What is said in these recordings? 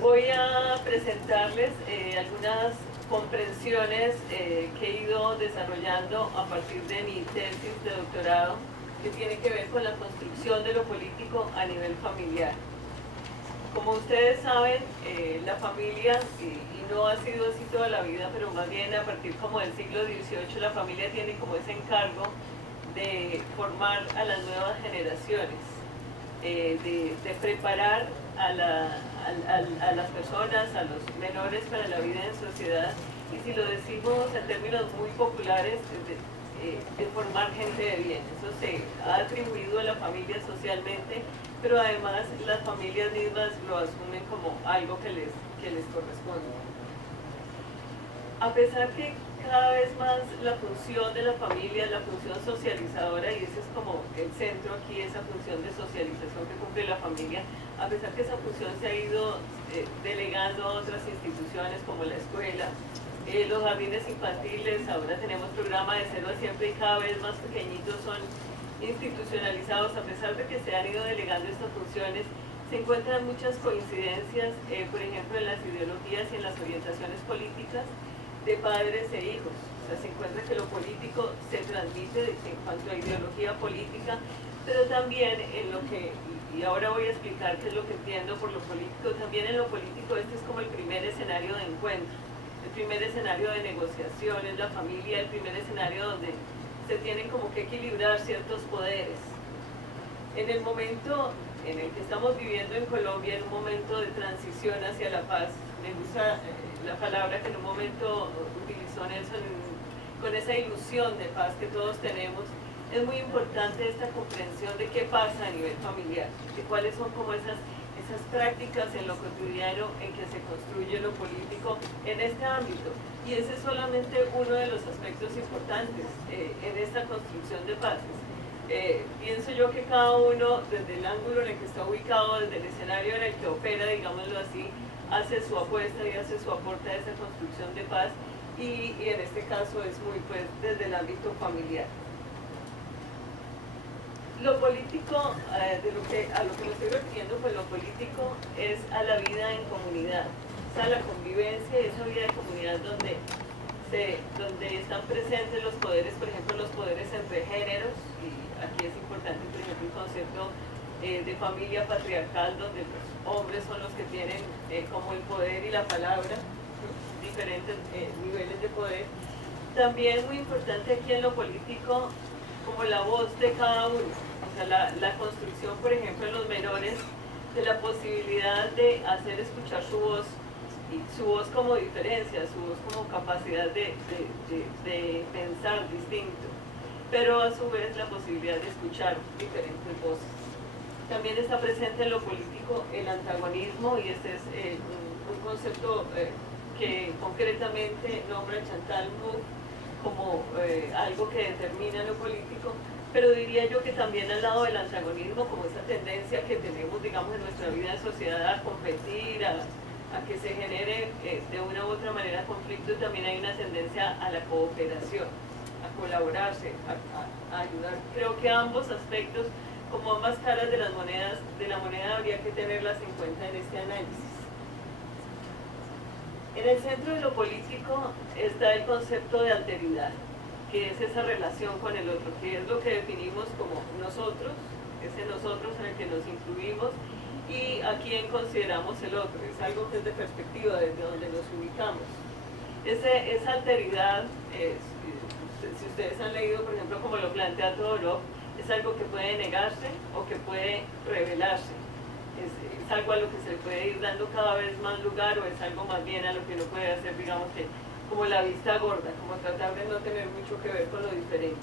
Voy a presentarles algunas comprensiones que he ido desarrollando a partir de mi tesis de doctorado, que tiene que ver con la construcción de lo político a nivel familiar. Como ustedes saben, la familia, y no ha sido así toda la vida, pero más bien a partir como del siglo XVIII, la familia tiene como ese encargo de formar a las nuevas generaciones, de preparar a las personas, a los menores para la vida en sociedad, y si lo decimos en términos muy populares, de formar gente de bien. Eso se ha atribuido a la familia socialmente, pero además las familias mismas lo asumen como algo que les corresponde. A pesar que cada vez más la función de la familia, la función socializadora, y ese es como el centro aquí, esa función de socialización que cumple la familia, a pesar que esa función se ha ido delegando a otras instituciones como la escuela, los jardines infantiles, ahora tenemos programa de 0 a siempre y cada vez más pequeñitos son institucionalizados. A pesar de que se han ido delegando estas funciones, se encuentran muchas coincidencias, por ejemplo, en las ideologías y en las orientaciones políticas de padres e hijos. O sea, se encuentra que lo político se transmite en cuanto a ideología política, pero también en lo que, y ahora voy a explicar qué es lo que entiendo por lo político, también en lo político este es como el primer escenario de encuentro, el primer escenario de negociación, es la familia, el primer escenario donde se tienen como que equilibrar ciertos poderes. En el momento en el que estamos viviendo en Colombia, en un momento de transición hacia la paz, me gusta la palabra que en un momento utilizó Nelson, con esa ilusión de paz que todos tenemos, es muy importante esta comprensión de qué pasa a nivel familiar, de cuáles son como esas prácticas en lo cotidiano en que se construye lo político en este ámbito. Y ese es solamente uno de los aspectos importantes en esta construcción de paces. Pienso yo que cada uno, desde el ángulo en el que está ubicado, desde el escenario en el que opera, digámoslo así, hace su apuesta y hace su aporte a esa construcción de paz, y en este caso es muy pues desde el ámbito familiar. Lo político, a lo que me estoy refiriendo, pues lo político es a la vida en comunidad, es a la convivencia y esa vida de comunidad donde están presentes los poderes, por ejemplo, los poderes entre géneros, y aquí es importante, por ejemplo, el concepto de familia patriarcal, donde los hombres son los que tienen como el poder y la palabra, diferentes niveles de poder. También muy importante aquí en lo político, como la voz de cada uno, o sea, la construcción, por ejemplo, en los menores, de la posibilidad de hacer escuchar su voz, y su voz como diferencia, su voz como capacidad de pensar distinto, pero a su vez la posibilidad de escuchar diferentes voces. También está presente en lo político el antagonismo, y este es un concepto que concretamente nombra Chantal Mouffe como algo que determina lo político, pero diría yo que también al lado del antagonismo, como esa tendencia que tenemos, digamos, en nuestra vida en sociedad a competir, a que se genere de una u otra manera conflicto, también hay una tendencia a la cooperación, a colaborarse, a ayudar. Creo que ambos aspectos, como ambas caras de la moneda, habría que tenerlas en cuenta en este análisis. En el centro de lo político está el concepto de alteridad, que es esa relación con el otro, que es lo que definimos como nosotros, ese nosotros en el que nos incluimos y a quien consideramos el otro. Es algo que es de perspectiva, desde donde nos ubicamos. Esa alteridad, si ustedes han leído, por ejemplo, como lo plantea Todorov, es algo que puede negarse o que puede revelarse. Es algo a lo que se le puede ir dando cada vez más lugar, o es algo más bien a lo que uno puede hacer, digamos que como la vista gorda, como tratar de no tener mucho que ver con lo diferente.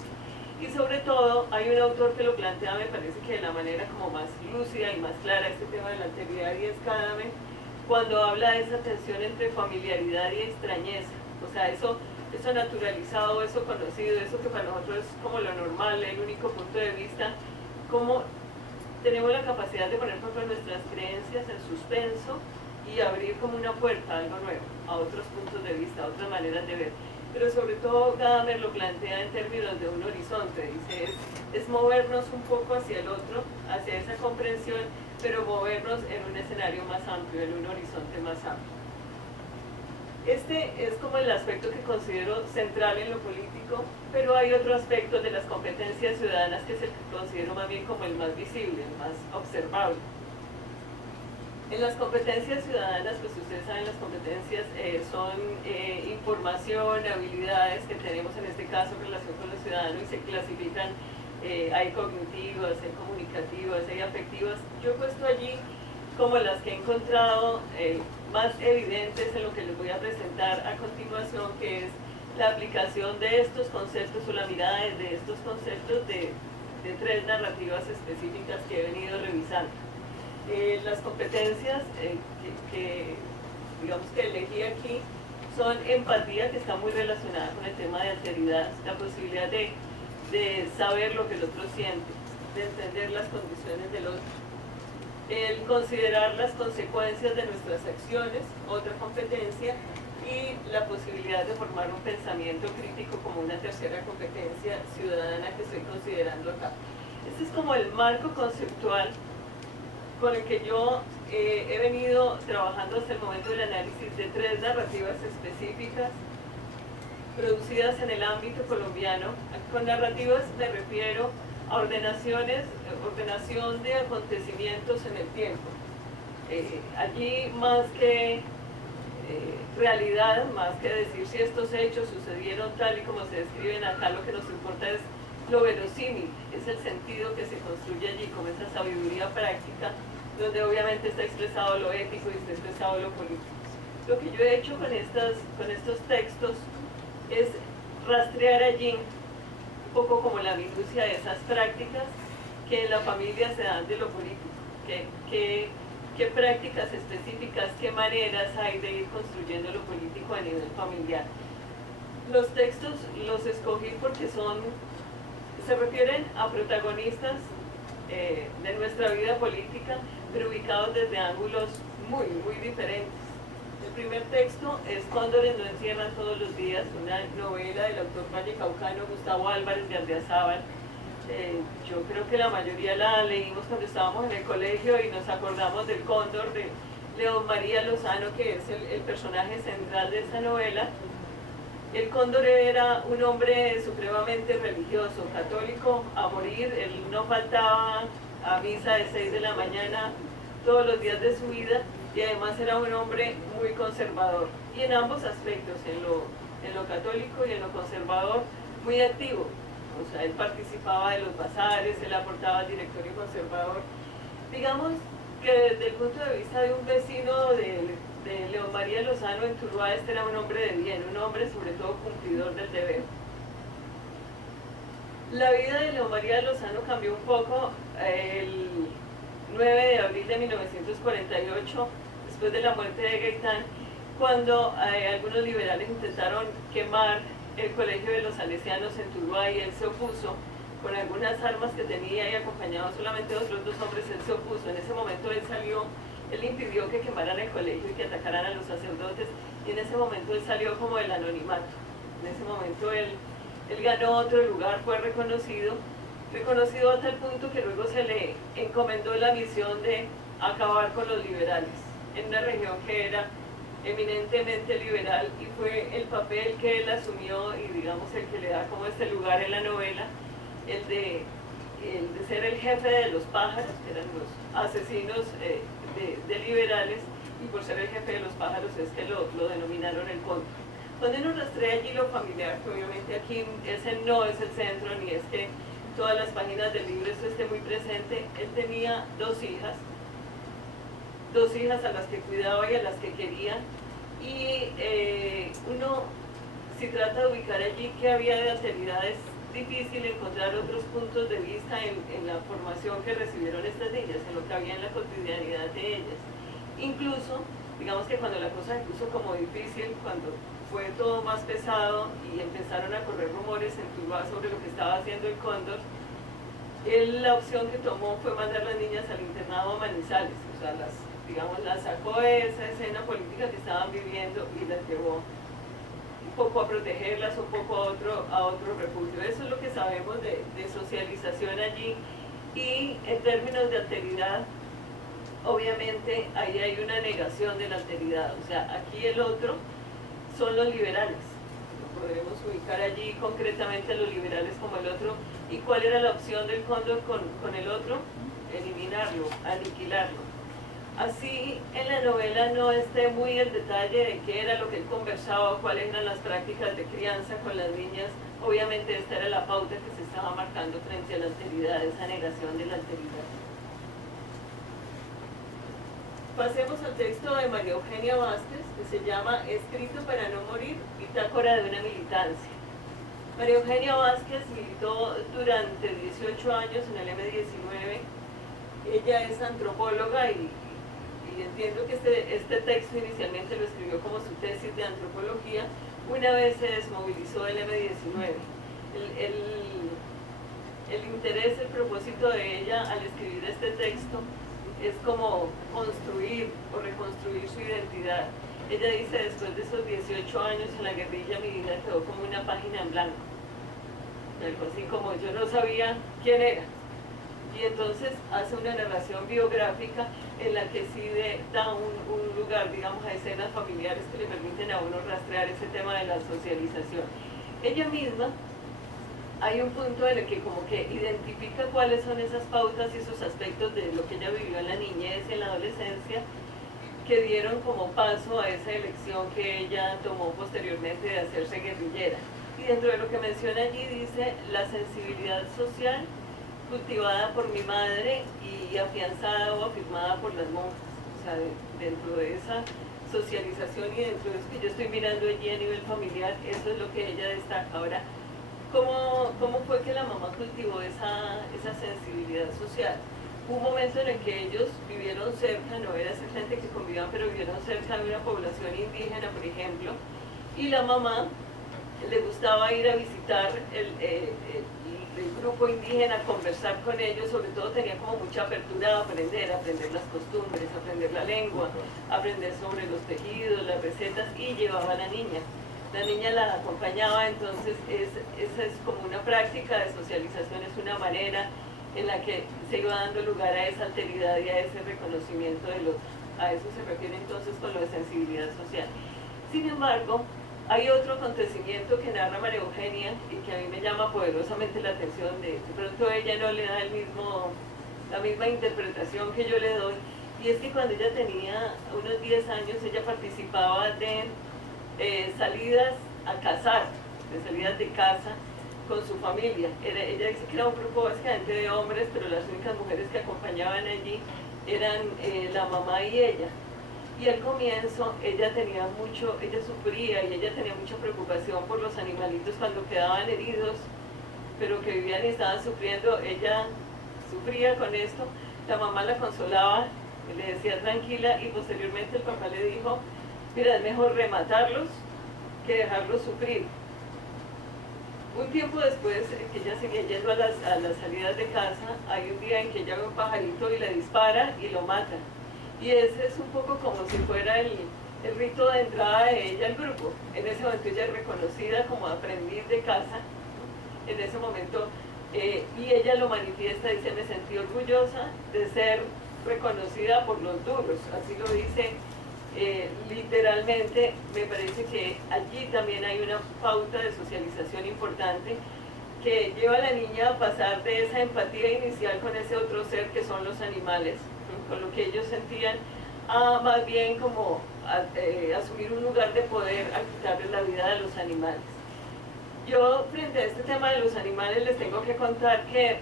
Y sobre todo, hay un autor que lo plantea, me parece que de la manera como más lúcida y más clara, este tema de la alteridad, y es Kahneman, cuando habla de esa tensión entre familiaridad y extrañeza. O sea, eso naturalizado, eso conocido, eso que para nosotros es como lo normal, el único punto de vista, como tenemos la capacidad de poner, por ejemplo, nuestras creencias en suspenso y abrir como una puerta a algo nuevo, a otros puntos de vista, a otras maneras de ver. Pero sobre todo Gadamer lo plantea en términos de un horizonte, dice, es movernos un poco hacia el otro, hacia esa comprensión, pero movernos en un escenario más amplio, en un horizonte más amplio. Este es como el aspecto que considero central en lo político, pero hay otro aspecto de las competencias ciudadanas que es el que considero más bien como el más visible, el más observable. En las competencias ciudadanas, pues ustedes saben, las competencias son información, habilidades que tenemos en este caso en relación con los ciudadanos y se clasifican, hay cognitivas, hay comunicativas, hay afectivas. Yo he puesto allí como las que he encontrado más evidentes en lo que les voy a presentar a continuación, que es la aplicación de estos conceptos o la mirada de estos conceptos de tres narrativas específicas que he venido revisando. Las competencias digamos que elegí aquí son empatía, que está muy relacionada con el tema de alteridad, la posibilidad de saber lo que el otro siente, de entender las condiciones del otro, el considerar las consecuencias de nuestras acciones, otra competencia, y la posibilidad de formar un pensamiento crítico como una tercera competencia ciudadana que estoy considerando acá. Este es como el marco conceptual con el que yo he venido trabajando hasta el momento del análisis de tres narrativas específicas producidas en el ámbito colombiano. Con narrativas me refiero a ordenación de acontecimientos en el tiempo. Allí más que realidad, más que decir si estos hechos sucedieron tal y como se describen acá, lo que nos importa es lo verosímil, es el sentido que se construye allí, como esa sabiduría práctica, donde obviamente está expresado lo ético y está expresado lo político. Lo que yo he hecho con estos textos es rastrear allí un poco como la minucia de esas prácticas que en la familia se dan de lo político, qué prácticas específicas, qué maneras hay de ir construyendo lo político a nivel familiar. Los textos los escogí porque se refieren a protagonistas de nuestra vida política, pero ubicados desde ángulos muy, muy diferentes. El primer texto es Cóndores no encierran todos los días, una novela del autor vallecaucano Gustavo Álvarez de Ardiazábal. Yo creo que la mayoría la leímos cuando estábamos en el colegio y nos acordamos del cóndor de León María Lozano, que es el personaje central de esta novela. El cóndor era un hombre supremamente religioso, católico a morir. Él no faltaba a misa de 6 de la mañana todos los días de su vida y además era un hombre muy conservador. Y en ambos aspectos, en lo católico y en lo conservador, muy activo. O sea, él participaba de los bazares, él aportaba al directorio conservador. Digamos que desde el punto de vista de un vecino de León María Lozano en Tuluá, este era un hombre de bien, un hombre sobre todo cumplidor del deber. La vida de León María Lozano cambió un poco el 9 de abril de 1948, después de la muerte de Gaitán, cuando algunos liberales intentaron quemar el colegio de los salesianos en Tuluá y él se opuso con algunas armas que tenía y acompañado solamente de otros dos hombres. Él se opuso. En ese momento él impidió que quemaran el colegio y que atacaran a los sacerdotes, y en ese momento él salió como del anonimato. En ese momento él ganó otro lugar, fue reconocido a tal punto que luego se le encomendó la misión de acabar con los liberales en una región que era eminentemente liberal, y fue el papel que él asumió y digamos el que le da como este lugar en la novela, el de ser el jefe de los pájaros, que eran los asesinos de liberales, y por ser el jefe de los pájaros es que lo denominaron el cóndor. Cuando uno rastrea allí lo familiar, que obviamente aquí ese no es el centro, ni es que todas las páginas del libro esto esté muy presente. Él tenía dos hijas a las que cuidaba y a las que quería, y uno, si trata de ubicar allí qué había de alteridad, es difícil encontrar otros puntos de vista en la formación que recibieron estas niñas, en lo que había en la cotidianidad de ellas. Incluso, digamos que cuando la cosa se puso como difícil, cuando fue todo más pesado y empezaron a correr rumores en Tuluá sobre lo que estaba haciendo el cóndor, él la opción que tomó fue mandar a las niñas al internado a Manizales. O sea, las sacó de esa escena política que estaban viviendo y las llevó un poco a protegerlas, un poco a otro refugio. Eso es lo que sabemos de socialización allí. Y en términos de alteridad, obviamente ahí hay una negación de la alteridad. O sea, aquí el otro son los liberales. Podemos ubicar allí concretamente a los liberales como el otro. ¿Y cuál era la opción del Cóndor con el otro? Eliminarlo, aniquilarlo. Así en la novela no esté muy el detalle de qué era lo que él conversaba, cuáles eran las prácticas de crianza con las niñas. Obviamente esta era la pauta que se estaba marcando frente a la alteridad, esa negación de la alteridad. Pasemos al texto de María Eugenia Vázquez, que se llama Escrito para no morir, bitácora de una militancia. María Eugenia Vázquez militó durante 18 años en el M19. Ella es antropóloga y entiendo que este texto inicialmente lo escribió como su tesis de antropología. Una vez se desmovilizó el M19. El interés, el propósito de ella al escribir este texto es como construir o reconstruir su identidad. Ella dice, después de esos 18 años en la guerrilla, mi vida quedó como una página en blanco. Algo así como yo no sabía quién era. Y entonces hace una narración biográfica en la que sí da un lugar, digamos, a escenas familiares que le permiten a uno rastrear ese tema de la socialización. Ella misma, hay un punto en el que como que identifica cuáles son esas pautas y esos aspectos de lo que ella vivió en la niñez y en la adolescencia que dieron como paso a esa elección que ella tomó posteriormente de hacerse guerrillera. Y dentro de lo que menciona allí dice la sensibilidad social cultivada por mi madre y afianzada o afirmada por las monjas. O sea, dentro de esa socialización y dentro de eso que yo estoy mirando allí a nivel familiar, eso es lo que ella destaca. Ahora, ¿cómo fue que la mamá cultivó esa sensibilidad social? Hubo un momento en el que ellos vivieron cerca, no era esa gente que convivían, pero vivieron cerca de una población indígena, por ejemplo, y la mamá le gustaba ir a visitar el grupo indígena, conversar con ellos, sobre todo tenía como mucha apertura a aprender las costumbres, aprender la lengua, aprender sobre los tejidos, las recetas, y llevaba a la niña. La niña la acompañaba, entonces esa es como una práctica de socialización, es una manera en la que se iba dando lugar a esa alteridad y a ese reconocimiento del otro. A eso se refiere entonces con lo de sensibilidad social. Sin embargo, hay otro acontecimiento que narra María Eugenia y que a mí me llama poderosamente la atención. De pronto ella no le da la misma interpretación que yo le doy, y es que cuando ella tenía unos 10 años ella participaba de salidas a cazar, de salidas de caza con su familia. Ella dice que era un grupo básicamente de hombres, pero las únicas mujeres que acompañaban allí eran la mamá y ella. Y al comienzo ella sufría y ella tenía mucha preocupación por los animalitos cuando quedaban heridos, pero que vivían y estaban sufriendo. Ella sufría con esto, la mamá la consolaba, le decía tranquila, y posteriormente el papá le dijo, mira, es mejor rematarlos que dejarlos sufrir. Un tiempo después, que ella seguía yendo a las salidas de caza, hay un día en que ella ve un pajarito y le dispara y lo mata. Y ese es un poco como si fuera el rito de entrada de ella al grupo. En ese momento ella es reconocida como aprendiz de caza, en ese momento, y ella lo manifiesta, dice, me sentí orgullosa de ser reconocida por los duros, así lo dice literalmente. Me parece que allí también hay una pauta de socialización importante que lleva a la niña a pasar de esa empatía inicial con ese otro ser que son los animales, con lo que ellos sentían, a más bien como asumir un lugar de poder a quitarles la vida a los animales. Yo, frente a este tema de los animales, les tengo que contar que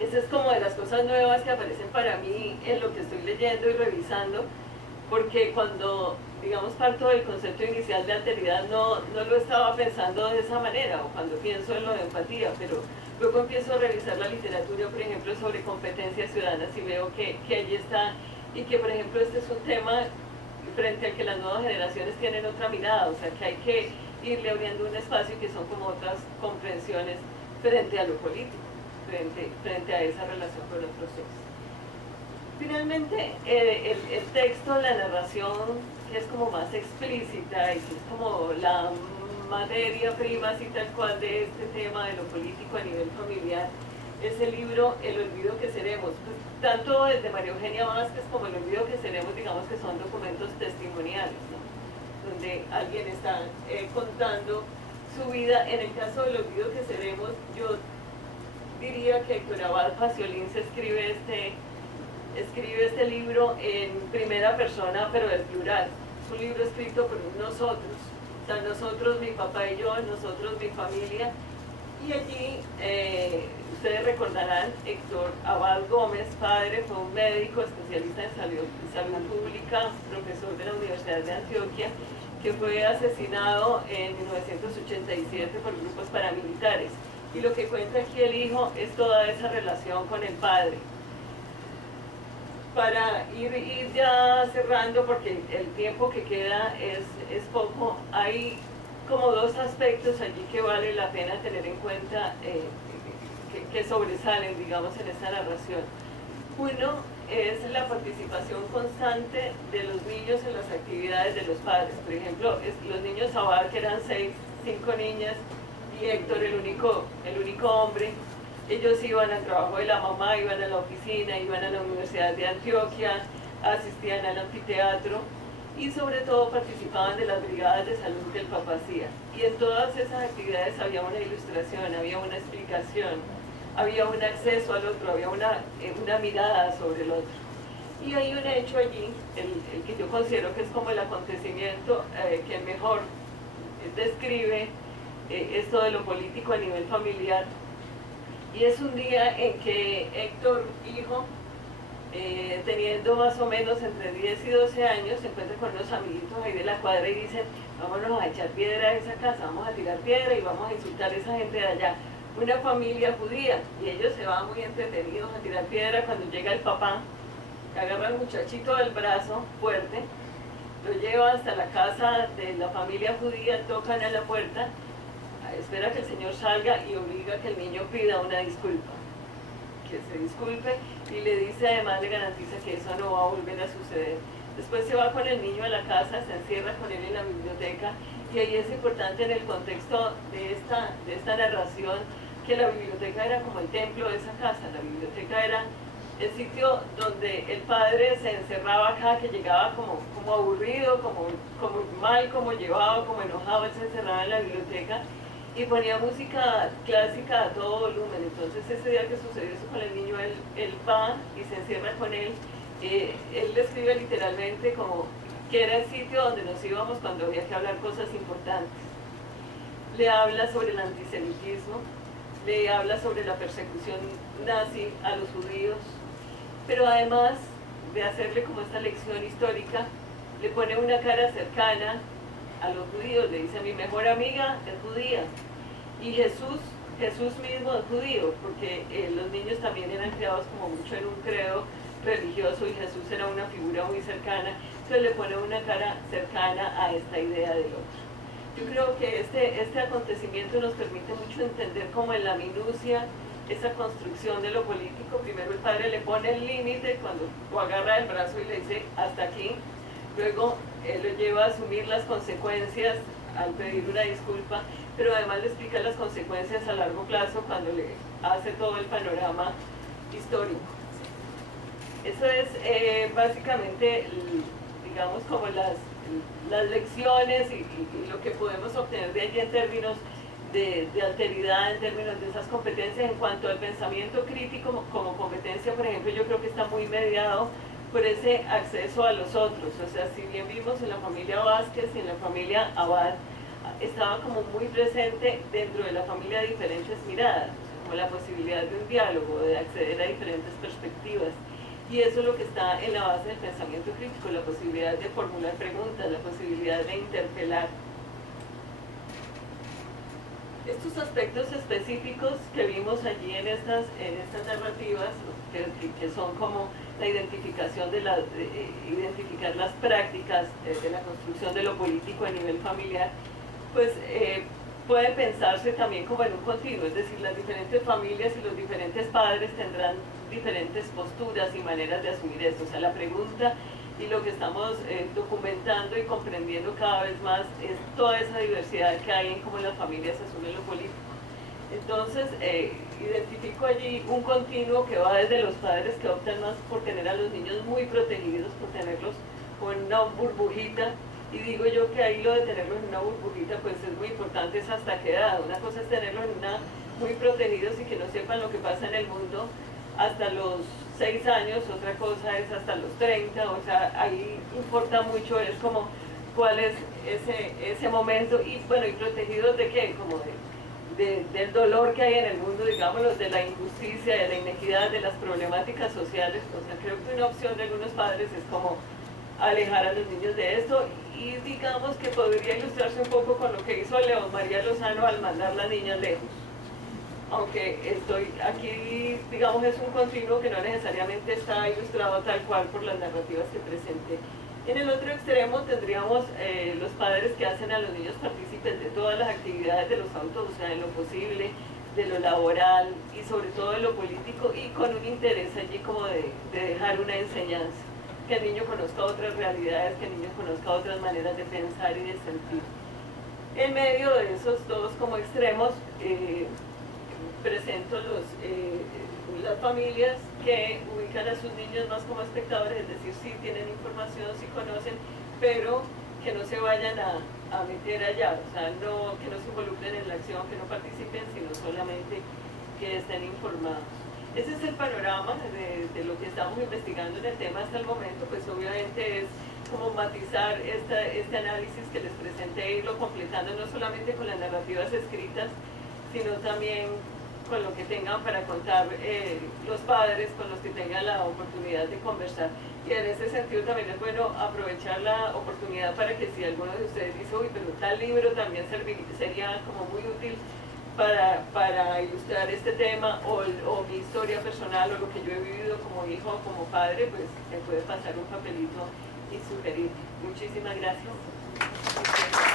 esa es como de las cosas nuevas que aparecen para mí en lo que estoy leyendo y revisando, porque cuando, digamos, parto del concepto inicial de alteridad, no lo estaba pensando de esa manera, o cuando pienso en lo de empatía, pero luego empiezo a revisar la literatura, por ejemplo, sobre competencias ciudadanas, y veo que allí está, y que, por ejemplo, este es un tema frente al que las nuevas generaciones tienen otra mirada, o sea, que hay que irle abriendo un espacio, y que son como otras comprensiones frente a lo político, frente a esa relación con los procesos. Finalmente, el texto, la narración, que es como más explícita y que es como la materia prima, así tal cual, de este tema de lo político a nivel familiar, ese libro, El olvido que seremos. Pues, tanto el de María Eugenia Vázquez como El olvido que seremos, digamos que son documentos testimoniales, ¿no? Donde alguien está contando su vida. En el caso del olvido que seremos, yo diría que Héctor Abad Faciolín se escribe este libro en primera persona, pero en plural. Es un libro escrito por nosotros, o sea, nosotros, mi papá y yo, nosotros, mi familia. Y allí, ustedes recordarán, Héctor Abad Gómez, padre, fue un médico especialista en salud pública, profesor de la Universidad de Antioquia, que fue asesinado en 1987 por grupos paramilitares. Y lo que cuenta aquí el hijo es toda esa relación con el padre. Para ir ya cerrando, porque el tiempo que queda es poco, hay como dos aspectos allí que vale la pena tener en cuenta, que sobresalen, digamos, en esta narración. Uno es la participación constante de los niños en las actividades de los padres. Por ejemplo, los niños Abad, que eran 5 niñas, y Héctor, el único hombre, ellos iban al trabajo de la mamá, iban a la oficina, iban a la Universidad de Antioquia, asistían al anfiteatro y sobre todo participaban de las brigadas de salud que el papá hacía. Y en todas esas actividades había una ilustración, había una explicación, había un acceso al otro, había una mirada sobre el otro. Y hay un hecho allí, el que yo considero que es como el acontecimiento que mejor describe esto de lo político a nivel familiar. Y es un día en que Héctor, hijo, teniendo más o menos entre 10 y 12 años, se encuentra con unos amiguitos ahí de la cuadra y dicen: vámonos a echar piedra a esa casa, vamos a tirar piedra y vamos a insultar a esa gente de allá. Una familia judía, y ellos se van muy entretenidos a tirar piedra. Cuando llega el papá, agarra al muchachito del brazo fuerte, lo lleva hasta la casa de la familia judía, tocan a la puerta, espera que el señor salga y obliga a que el niño pida una disculpa, que se disculpe, y le dice, además le garantiza que eso no va a volver a suceder. Después se va con el niño a la casa, se encierra con él en la biblioteca, y ahí es importante en el contexto de esta narración que la biblioteca era como el templo de esa casa. La biblioteca era el sitio donde el padre se encerraba cada que llegaba como aburrido, como mal, como llevado, como enojado. Él se encerraba en la biblioteca y ponía música clásica a todo volumen. Entonces ese día que sucedió eso con el niño, él va y se encierra con él. Él describe literalmente como que era el sitio donde nos íbamos cuando había que hablar cosas importantes. Le habla sobre el antisemitismo, le habla sobre la persecución nazi a los judíos, pero además de hacerle como esta lección histórica, le pone una cara cercana a los judíos. Le dice: mi mejor amiga es judía, y Jesús mismo es judío, porque los niños también eran criados como mucho en un credo religioso, y Jesús era una figura muy cercana. Entonces le pone una cara cercana a esta idea del otro. Yo creo que este acontecimiento nos permite mucho entender como en la minucia esa construcción de lo político. Primero el padre le pone el límite cuando lo agarra del brazo y le dice: hasta aquí. Luego él lo lleva a asumir las consecuencias al pedir una disculpa, pero además le explica las consecuencias a largo plazo cuando le hace todo el panorama histórico. Eso es básicamente, digamos, como las lecciones y lo que podemos obtener de allí en términos de alteridad, en términos de esas competencias. En cuanto al pensamiento crítico como competencia, por ejemplo, yo creo que está muy mediado por ese acceso a los otros. O sea, si bien vimos en la familia Vázquez y en la familia Abad, estaba como muy presente dentro de la familia diferentes miradas, como la posibilidad de un diálogo, de acceder a diferentes perspectivas. Y eso es lo que está en la base del pensamiento crítico, la posibilidad de formular preguntas, la posibilidad de interpelar. Estos aspectos específicos que vimos allí en estas narrativas, que son como la identificación identificar las prácticas de la construcción de lo político a nivel familiar, pues puede pensarse también como en un continuo, es decir, las diferentes familias y los diferentes padres tendrán diferentes posturas y maneras de asumir esto. O sea, la pregunta y lo que estamos documentando y comprendiendo cada vez más es toda esa diversidad que hay en cómo las familias asumen lo político. Entonces, identifico allí un continuo que va desde los padres que optan más por tener a los niños muy protegidos, por tenerlos con una burbujita, y digo yo que ahí lo de tenerlos en una burbujita pues es muy importante, es hasta qué edad. Una cosa es tenerlos en una muy protegidos y que no sepan lo que pasa en el mundo hasta los 6 años, otra cosa es hasta los 30, o sea, ahí importa mucho, es como cuál es ese momento, y bueno, y protegidos de qué, como del dolor que hay en el mundo, digámoslo, de la injusticia, de la inequidad, de las problemáticas sociales. O sea, creo que una opción de algunos padres es como alejar a los niños de esto, y digamos que podría ilustrarse un poco con lo que hizo León María Lozano al mandar las niñas lejos. Aunque estoy aquí, digamos, es un continuo que no necesariamente está ilustrado tal cual por las narrativas que presenté. En el otro extremo tendríamos los padres que hacen a los niños partícipes de todas las actividades de los adultos, o sea, en lo posible, de lo laboral y sobre todo de lo político, y con un interés allí como de dejar una enseñanza, que el niño conozca otras realidades, que el niño conozca otras maneras de pensar y de sentir. En medio de esos dos como extremos, presento las familias que ubican a sus niños más como espectadores, es decir, sí tienen información, sí conocen, pero que no se vayan a meter allá, o sea, no, que no se involucren en la acción, que no participen, sino solamente que estén informados. Ese es el panorama de lo que estamos investigando en el tema hasta el momento. Pues obviamente es como matizar este análisis que les presenté, irlo completando no solamente con las narrativas escritas, sino también con lo que tengan para contar los padres, con los que tengan la oportunidad de conversar. Y en ese sentido también es bueno aprovechar la oportunidad para que si alguno de ustedes dice, uy, pero tal libro también sería como muy útil para ilustrar este tema, o mi historia personal, o lo que yo he vivido como hijo o como padre, pues me puede pasar un papelito y sugerir. Muchísimas gracias.